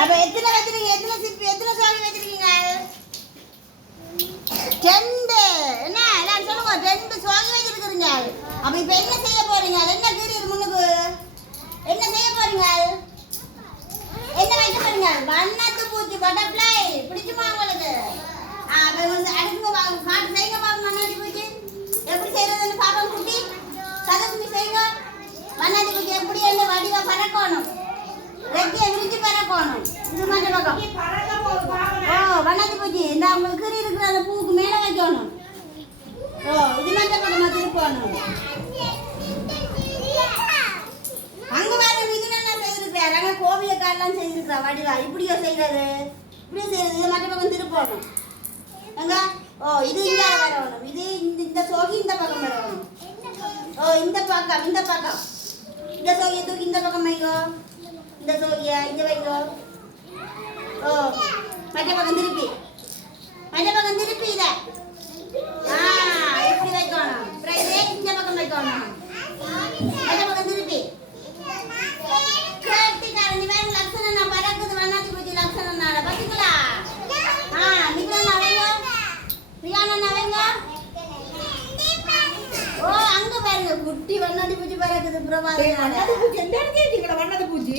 அப்ப எத்தனை வச்சிருக்கீங்க? எத்தனை சிப்பி எத்தனை சாமி வச்சிருக்கீங்க? 2. என்ன நான் சொல்லுங்க 2 சாமி வச்சிருக்கீங்க. அப்ப இப்ப என்ன செய்ய போறீங்க? என்ன கீரீர் முன்னுக்கு? என்ன செய்ய போறீங்க? என்ன வைக்க போறீங்க? வண்ணத்து பூச்சி பட்டர்ஃப்ளை பிடிக்குமா உங்களுக்கு? அப்ப அடுத்து காட்டு செய்ய பாருங்க. வண்ணாத்தி பூச்சி எப்படி செய்யறதுன்னு பாப்போம். குட்டி சதகுட்டி செய்யுங்க. வண்ணாத்தி பூச்சி எப்படி என்ன வடிவா பறக்கணும், ரெக்கையை விரிச்சு பறக்கணும். இது மாதிரி பக்கம் வண்ணாத்தி பூச்சி இந்த கீரி இருக்கிற அந்த பூவுக்கு மேல வைக்கணும். இது மாதிரி பக்கமா திருப்பணும். அங்க வேற இது என்ன செய்திருக்கிறார்? அங்க கோவியக்காரெல்லாம் செய்திருக்கிறா வடிவா. இப்படியோ செய்யறது, இப்படியோ செய்யறது. இது மாதிரி பக்கம் திருப்பணும். எங்க இது இங்க வரணும். இது இந்த சோகி இந்த பக்கம் வரணும். இந்த பக்கம் இந்த பக்கம் இந்த சோகியை தூக்கி இந்த பக்கம் வைங்கோ. இந்த சோகியா இங்க வைங்கோ. மற்ற பக்கம் திருப்பி, மற்ற பக்கம் திருப்பி இதை எப்படி வைக்கணும்? அப்புறம் இதே இந்த பக்கம் வைக்கணும். மற்ற பக்கம் திருப்பி கேட்டுக்காரன் வேற லட்சணம் நான் பறக்குது. வண்ணாத்தி பூச்சி லட்சணம் நாள பாத்தீங்களா? நிக்கலாம் வைங்க, பிரியாணா வைங்க. அங்க பாருங்க குட்டி வண்ணாத்தி பூச்சி பறக்குது. பிரபாதம் வண்ணாத்தி பூச்சி எந்த இடத்துல வண்ணாத்தி பூச்சி